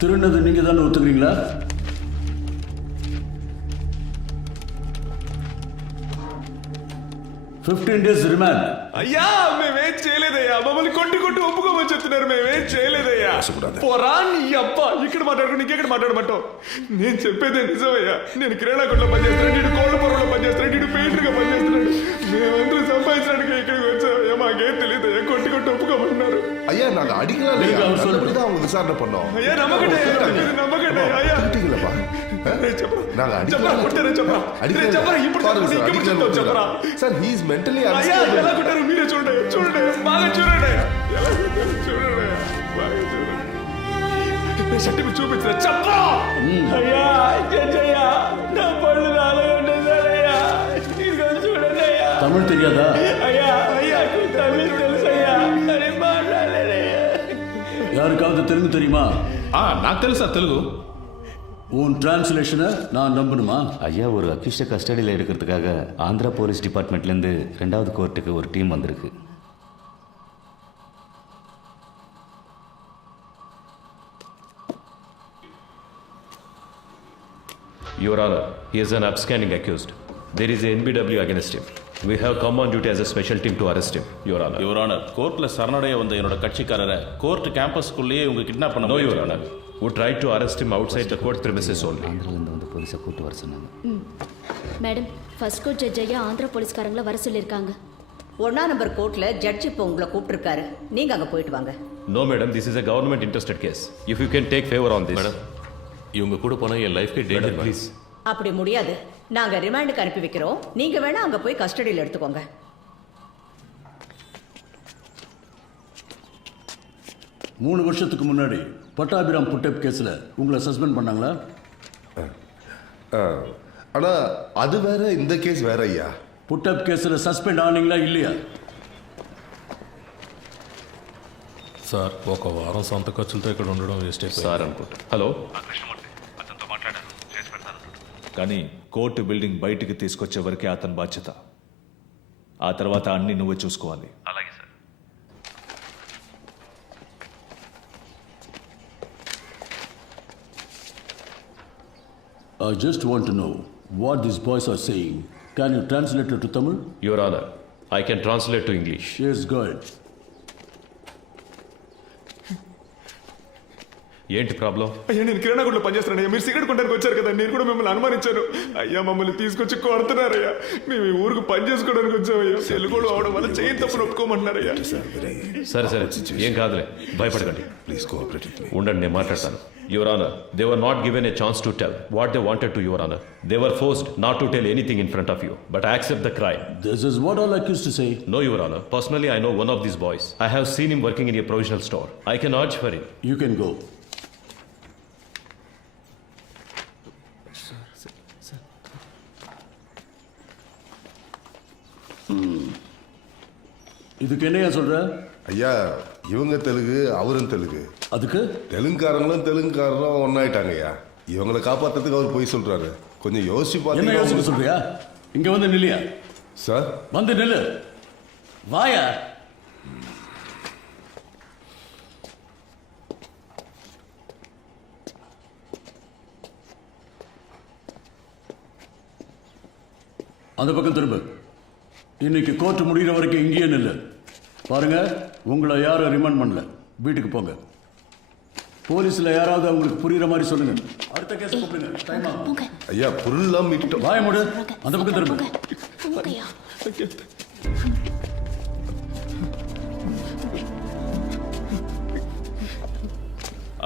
திருநது நீங்க தானே ஒத்துக்கிறீங்களா ఫిఫ్టీన్ డేస్ రిమాండ్ అయ్యా మేమేం చేయలేదయ్యా మమ్మల్ని కొట్టి కొట్టి ఒప్పుకోమని చెప్తున్నారు మేమేం చేయలేదయ్యా పోరా నీ అబ్బా ఇక్కడ మాట్లాడుకుని ఇంకెక్కడ మాట్లాడమంటావు నేను చెప్పేదే నిజమయ్యా నేను కిరాణా కొట్లో పనిచేస్తున్నాను నేను కోళ్ళ పొరలో పనిచేస్తున్నాను నేను పెయింటర్ గా పనిచేస్తున్నాడు మేమందరూ సంపాదించడానికి ఇక్కడికి వచ్చామయ్యా మాకేం తెలియదయ్యా కొట్టి కొట్టి ఒప్పుకోమన్నారు ஐயா நாங்க அடிக்கலாம் இல்லையா அவர் சொல்லபடி தான் அவங்க விசாரணை பண்ணோம். ஐயா நம்ம கிட்ட நம்ம கிட்ட ஐயா. அடிக்கலப்பா நாங்க அடிக்கலாம் குட்டற சப்ரா அடிக்கிற சப்ரா இப்படி தான் இங்க முடிச்சு சப்ரா சார் ஹி இஸ் மென்டலி ஐயா எல்லாம் குட்டற மீரே சொல்லுடே சொல்லுடே பாக சொல்லுடே எல்லாம் குட்டற சொல்லுடே பாக சொல்லுடே சட்டி சப்ரா ஐயா ஐயா நான் பழுதால கொண்டே ஐயா. இது தமிழ் தெரியாதா? யாருக்காவது தெலுங்கு தெரியுமா ఆ, నాకు తెలుసు సార్ తెలుగు உன் டிரான்ஸ்லேஷனை நான் நம்பணுமா ஐயா ஒரு அக்யூஸ்டை கஸ்டடியில் எடுக்கிறதுக்காக ஆந்திரா போலீஸ் டிபார்ட்மெண்ட்லேருந்து ரெண்டாவது கோர்ட்டுக்கு ஒரு டீம் வந்திருக்கு Your Honor, he is an upstanding accused. There is a NBW against him. We have command duty as a special team to arrest him your honour your honour கோர்ட்ல சரணடைய வந்த என்னோட கட்சிக்காரரை கோர்ட் கேம்பஸ்க்குள்ளேயே இவங்க kidnap பண்ண no your honour would try to arrest him outside the court premises only ஆந்திரிலேருந்து வந்து போலீஸை கூட்டு வர சொன்னாங்க. மேடம் ஃபர்ஸ்ட் கோர்ட் ஜட்ஜ் ஐயா ஆந்திரா போலீஸ்காரங்களை வர சொல்லியிருக்காங்க. ஒன்னா நம்பர் கோர்ட்டில் ஜட்ஜ் இப்போ உங்களை கூப்பிட்டுருக்காரு. நீங்கள் அங்கே போயிட்டு வாங்க. No madam this is a government interested case if you can take favour on this madam இவங்க கூட போனால் என் லைஃப்க்கு டேஞ்சர் ப்ளீஸ் அப்படி முடியாது நாங்க ரிமாண்டுக்கு அனுப்பி வைக்கிறோம் நீங்க வேணா அங்க போய் கஸ்டடியில் எடுத்துக்கோங்க மூணு வருஷத்துக்கு முன்னாடி பட்டாபிராம் புட்டப் கேஸில் உங்களை சஸ்பெண்ட் பண்ணாங்களா ஆனா அது வேற இந்த கேஸ் வேற ஐயா புட்டப் கேஸில் சஸ்பெண்ட் ஆனீங்களா இல்லையா సార్ ఒక వారం సొంత ఖర్చులతో ఇక్కడ ఉండడం వేస్ట్ అయిపోయింది సార్ అనుకుంటా హలో కానీ కోర్టు బిల్డింగ్ బయటికి తీసుకొచ్చే వరకే అతని బాధ్యత ఆ తర్వాత అన్ని నువ్వే చూసుకోవాలి I just want to know what these boys are saying. Can you translate it to Tamil? Your Honor, I can translate to English. Yes, go ఏంటి ప్రాబ్లం? అయ్యా నేను కిరాణా గుడిలో పనిచేస్తున్నాను మీరు సిగరెట్ కొట్టడానికి వచ్చారు కదా నేను కూడా మిమ్మల్ని అనుమానించాను. అయ్యా మమ్మల్ని తీసుకొచ్చి కొడుతున్నారయ్యా. మేము ఈ ఊరికి పని చేసుకోవడానికి వచ్చామయ్యా. తెలుగులో అవడం వల్ల చేయి తప్పులు ఒప్పుకోమంటున్నారయ్యా. సరే సరే ఏం కాదులే. భయపడకండి. ప్లీజ్ కోఆపరేట్ ఉండండి నేను మాట్లాడతాను. Your honour they were not given a chance to tell what they wanted to your honour they were forced not to tell anything in front of you but I accept the crime this is what all accuse to say no your honour personally I know one of this boys I have seen him working in a provisional store I can not for it you can go இதுக்கு என்னையா சொல்ற? ஐயா இவங்க தெலுங்கு அவரும் தெலுங்கு. அதுக்கு? தெலுங்குக்காரங்களும் தெலுங்குக்காரரும் ஒன்னாயிட்டாங்க ஐயா இவங்களை காப்பாத்துறதுக்கு அவர் போய் சொல்றாரு. கொஞ்சம் யோசிச்சு என்ன யோசிக்க பார்த்தீங்கன்னா சொல்றியா? இங்க வந்து நில்லியா? சார்? வந்து நில்லு. வாயா. அந்த பக்கம் திரும்ப. இன்னைக்கு கோர்ட் முடிகிற வரைக்கும் இங்கேயே நில்லு பாருங்க உங்களை யாரும் ரிமாண்ட் பண்ணல வீட்டுக்கு போங்க போலீஸ்ல யாராவது அவங்களுக்கு புரியுற மாதிரி சொல்லுங்க அடுத்த கேஸ் கூப்பிடுங்க டைம் ஆகும் போங்க ஐயா பொருள்லாம் மீட்டோம் வாய மூடு அந்த பக்கம் திரும்ப போங்க போங்கய்யா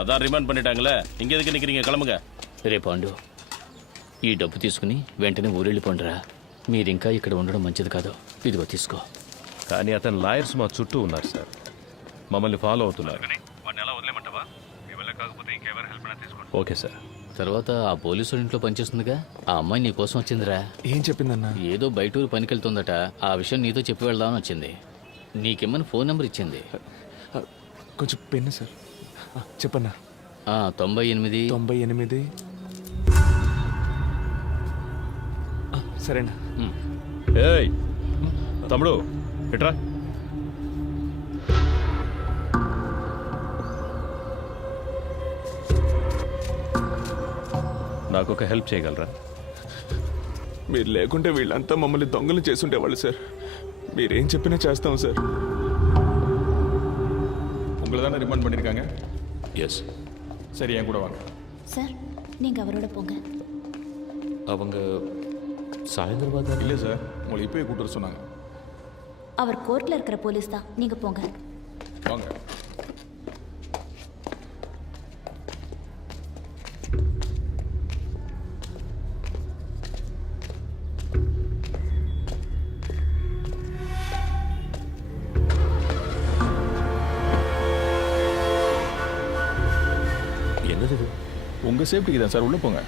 அதான் ரிமாண்ட் பண்ணிட்டாங்களே இங்க எதுக்கு நிக்கிறீங்க கிளம்புங்க రే పాండు ఈ డబ్బు తీసుకుని వెంటనే ఊరెళ్ళిపోండిరా మీరింకా ఇక్కడ ఉండడం మంచిది కాదు ఇదిగో తీసుకో. కానీ అతని లాయర్స్ మా చుట్టూ ఉన్నారు సార్. మమ్మల్ని ఫాలో అవుతున్నారు. Okay sir. తర్వాత ఆ పోలీసు ఇంట్లో పనిచేస్తుందిగా ఆ అమ్మాయి నీ కోసం వచ్చిందిరా. ఏం చెప్పిందన్నా? ఏదో బయట ఊరు పనికెళ్తుందట. ఆ విషయం నీతో చెప్పి వెళ్దామని వచ్చింది. నీకేమని ఫోన్ నెంబర్ ఇచ్చింది. కొంచెం పెన్ను సార్. చెప్పన్నా? ఆ, తొంభై ఎనిమిది. తొంభై ఎనిమిది. సరేనా. ఏయ్ తమ్ముడు ఇట్రా నాకు ఒక హెల్ప్ చేయగలరా మీరు లేకుంటే వీళ్ళంతా మమ్మల్ని దొంగలు చేసుండేవాళ్ళు సార్ మీరేం చెప్పినా చేస్తాం సార్ உங்களை தானே ரிமாண்ட் பண்ணியிருக்காங்க ఎస్ சரி என் கூட வாங்க சார் நீங்க அவரோட போங்க அவங்க சாயந்தரம் தான் இல்லை சார் உங்களை இப்போயே கூட்டு வர சொன்னாங்க அவர் கோர்ட்ல இருக்கிற போலீஸ் தான். நீங்க போங்க. வாங்க. என்னது உங்க உங்கள் சேஃப்டிக்கு தான் சார் உள்ளே போங்க.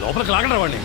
లోపలికి లాగండి వాడిని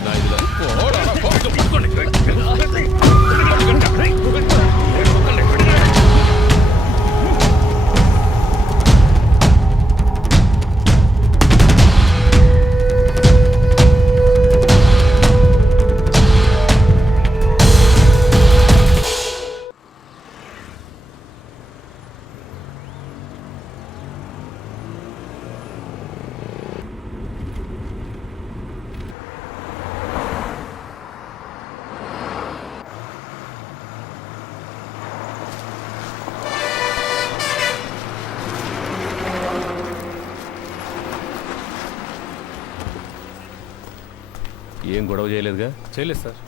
ఏం గొడవ చేయలేదుగా? చేయలేదు సార్.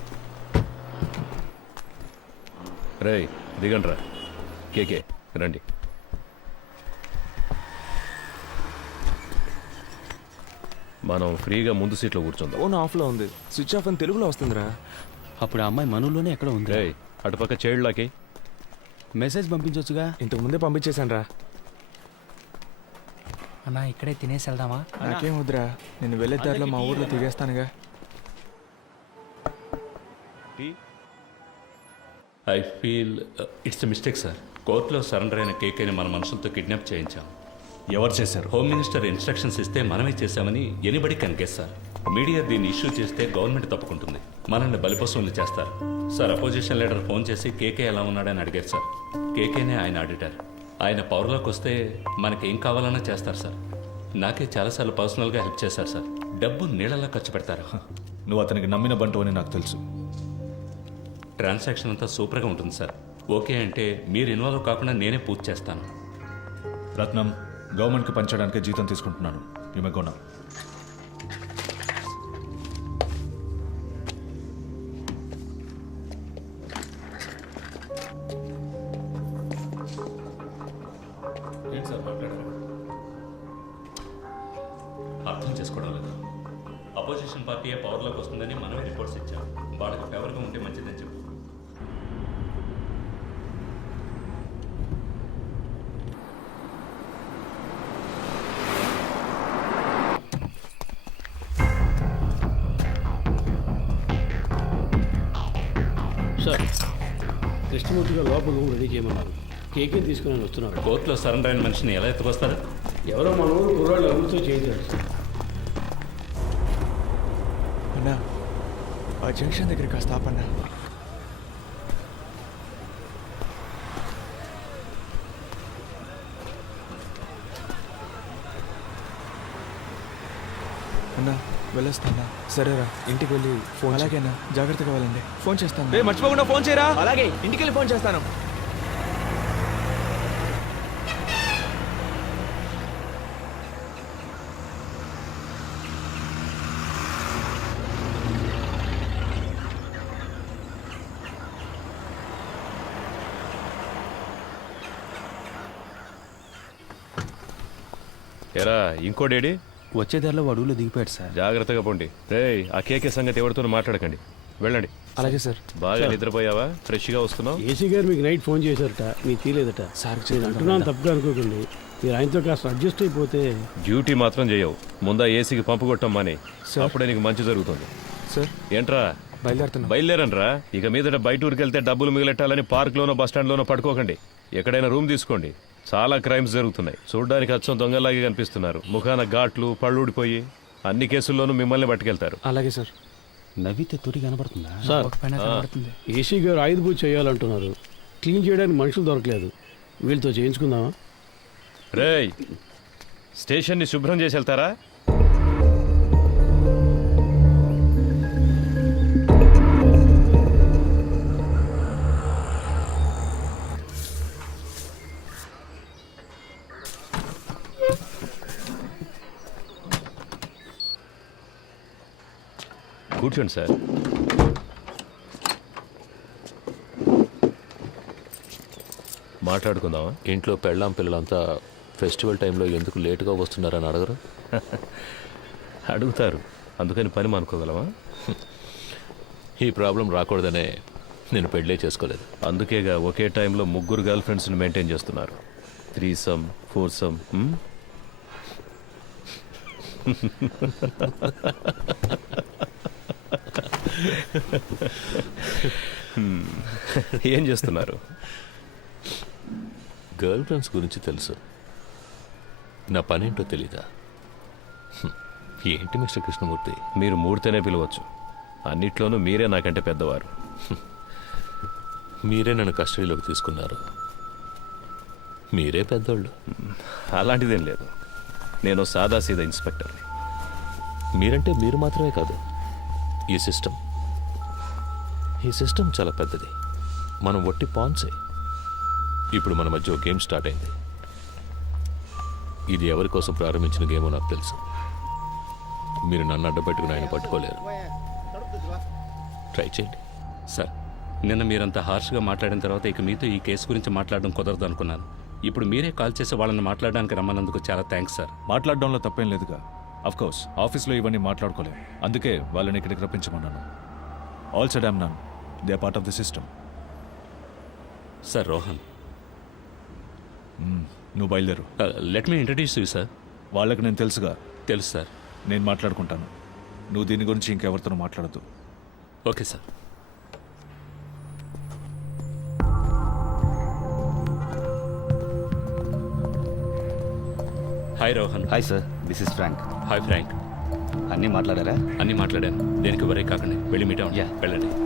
రేయ్ దిగండి రా కేకే రండి. మనం ఫ్రీగా ముందు సీట్లో కూర్చుందాం. ఫోన్ ఆఫ్లో ఉంది. స్విచ్ ఆఫ్ అని తెలుగులో వస్తుందిరా. అప్పుడు ఆ అమ్మాయి మనలోనే ఎక్కడ ఉంది రేయ్ అటుపక్క చైల్డ్లాకి. మెసేజ్ పంపించవచ్చుగా ఇంతకు ముందే పంపించేశాను రా అన్నా ఇక్కడే తినేసి వెళ్దామా? నాకేం వద్దురా. నేను వెళ్ళే దారిలో మా ఊర్లో తిరిగేస్తానుగా. I feel it's mistake sir కోర్టులో సరెండర్ అయిన కేకేని మన మనుషులతో కిడ్నాప్ చేయించాం. ఎవరు చేశారు? హోమ్ మినిస్టర్ ఇన్స్ట్రక్షన్స్ ఇస్తే మనమే చేశామని ఎనిబడి కనికేస్ సార్ మీడియా దీన్ని ఇష్యూ చేస్తే గవర్నమెంట్ తప్పుకుంటుంది. మనల్ని బలిపశువులు చేస్తారు. సార్ అపోజిషన్ లీడర్ ఫోన్ చేసి కేకే ఎలా ఉన్నాడని అడిగారు సార్ కేకేనే ఆయన ఆడిటర్. ఆయన పవర్లోకి వస్తే మనకి ఏం కావాలన్నా చేస్తారు సార్ నాకే చాలాసార్లు పర్సనల్గా హెల్ప్ చేశారు సార్ డబ్బు నీళ్ళలా ఖర్చు పెడతారు. నువ్వు అతనికి నమ్మిన బంటు అని నాకు తెలుసు. ట్రాన్సాక్షన్ అంతా సూపర్గా ఉంటుంది సార్. ఓకే అంటే మీరు ఇన్వాల్వ్ కాకుండా నేనే పూర్తి చేస్తాను. రత్నం గవర్నమెంట్కి పంచడానికి జీతం తీసుకుంటున్నాను. ఈమె గొన కృష్ణమూర్తి గారు లోపల రూమ్ రెడీ చేయమన్నారు. కేకే తీసుకుని వస్తున్నారు కోర్టులో సరెండర్ అయిన మనిషిని ఎలా ఎత్తుకొస్తారు? ఎవరో మన ఊరు కుర్రాళ్ళు అభివృద్ధితో చేయించారు అన్నా ఆ జంక్షన్ దగ్గర కాస్త ఆపన్నా అన్నా వెళ్ళొస్తానా. సరేరా ఇంటికి వెళ్ళి ఫోన్ అలాగేనా? జాగ్రత్తగా వెళ్ళండి. ఫోన్ చేస్తాను. రే మర్చిపోకుండా ఫోన్ చేయరా? అలాగే ఇంటికి వెళ్ళి ఫోన్ చేస్తాను. ఎరా ఇంకోడేడి వచ్చే దారిలో అడవులో దిగిపోయాడు సార్. జాగ్రత్తగా పోండి. రేయ్ ఆ కేకే సంగతి ఎవరితోనూ మాట్లాడకండి. వెళ్ళండి. అలాగే సార్. బాగా నిద్రపోయావా? ఫ్రెష్గా వస్తున్నావు? ఏసీ గారు మీకు నైట్ ఫోన్ చేశారట. మీకు తీలేదట. సార్ నేను అంటున్నాను తప్పుగా అనుకోకండి. మీరు ఆయనతో కాస్త అడ్జస్ట్ అయిపోతే డ్యూటీ మాత్రం చేయవు. ముందా ఏసీకి పంపు కొట్టం మాని. అప్పుడే నీకు మంచి జరుగుతుంది. సార్. ఏంట్రా? బయలుదేరుతున్నా. బయలుదేరండ్రా? ఇక మీదట బయట ఊరికి వెళ్తే డబ్బులు మిగిలెట్టాలని పార్క్లోనో బస్ స్టాండ్లోనో పడుకోకండి. ఎక్కడైనా రూమ్ తీసుకోండి. చాలా క్రైమ్స్ జరుగుతున్నాయి. చూడడానికి అచ్చం దొంగలాగే కనిపిస్తున్నారు. ముఖాన ఘాట్లు పళ్ళు ఊడిపోయి అన్ని కేసుల్లోనూ మిమ్మల్ని పట్టుకెళ్తారు. అలాగే సార్. నవ్వితే తొడి కనబడుతుందా? సార్ ఏసీ గారు ఆయుధ పూజ చేయాలంటున్నారు. క్లీన్ చేయడానికి మనుషులు దొరకలేదు. వీళ్ళతో చేయించుకుందామా? రేయ్ స్టేషన్ని శుభ్రం చేసి వెళ్తారా? కూర్చోండి సార్. మాట్లాడుకుందామా? ఇంట్లో పెళ్ళాం పిల్లలంతా ఫెస్టివల్ టైంలో ఎందుకు లేటుగా వస్తున్నారని అడగరు? అడుగుతారు. అందుకని పని మానుకోగలమా? ఈ ప్రాబ్లం రాకూడదనే నేను పెళ్ళే చేసుకోలేదు. అందుకేగా ఒకే టైంలో ముగ్గురు గర్ల్ ఫ్రెండ్స్ని మెయింటైన్ చేస్తున్నారు. త్రీ సమ్ ఫోర్ సమ్ ఏం చేస్తున్నారు? గర్ల్ ఫ్రెండ్స్ గురించి తెలుసు. నా పనేంటో తెలీదా. ఏంటి మిస్టర్ కృష్ణమూర్తి? మీరు మూడితేనే పిలవచ్చు. అన్నిట్లోనూ మీరే నాకంటే పెద్దవారు. మీరే నన్ను కస్టడీలోకి తీసుకున్నారు. మీరే పెద్దోళ్ళు. అలాంటిదేం లేదు. నేను సాదాసీదా ఇన్స్పెక్టర్ని. మీరంటే మీరు మాత్రమే కాదు. ఈ సిస్టమ్ ఈ సిస్టమ్ చాలా పెద్దది. మనం ఒట్టి పాన్సే. ఇప్పుడు మన మధ్య గేమ్ స్టార్ట్ అయింది. ఇది ఎవరి కోసం ప్రారంభించిన గేమో నాకు తెలుసు. మీరు నన్ను అడ్డపెట్టుకుని ఆయన పట్టుకోలేరు. ట్రై చేయండి. సార్ నిన్న మీరంత హార్ష్గా మాట్లాడిన తర్వాత ఇక మీతో ఈ కేసు గురించి మాట్లాడడం కుదరదు అనుకున్నాను. ఇప్పుడు మీరే కాల్ చేసి వాళ్ళని మాట్లాడడానికి రమ్మన్నందుకు చాలా థ్యాంక్స్ సార్. మాట్లాడడంలో తప్పేం లేదుగా. అఫ్ కోర్స్ ఆఫీస్లో ఇవన్నీ మాట్లాడుకోలేం. అందుకే వాళ్ళని ఇక్కడికి రప్పించమన్నాను. All said I'm none they are part of the system sir Rohan నువ్వు బయలుదేరు. Let me introduce you sir వాళ్ళకి నేను తెలుసుగా. తెలుసు సార్ నేను మాట్లాడుకుంటాను. నువ్వు దీని గురించి ఇంకెవరితోనూ మాట్లాడద్దు. Okay sir hi Rohan hi sir this is Frank hi Frank అన్నీ మాట్లాడారా? అన్నీ మాట్లాడాను. దేనికి వరే కాకండి. వెళ్ళి మీట్ అవ్వండి. Yeah. వెళ్ళండి.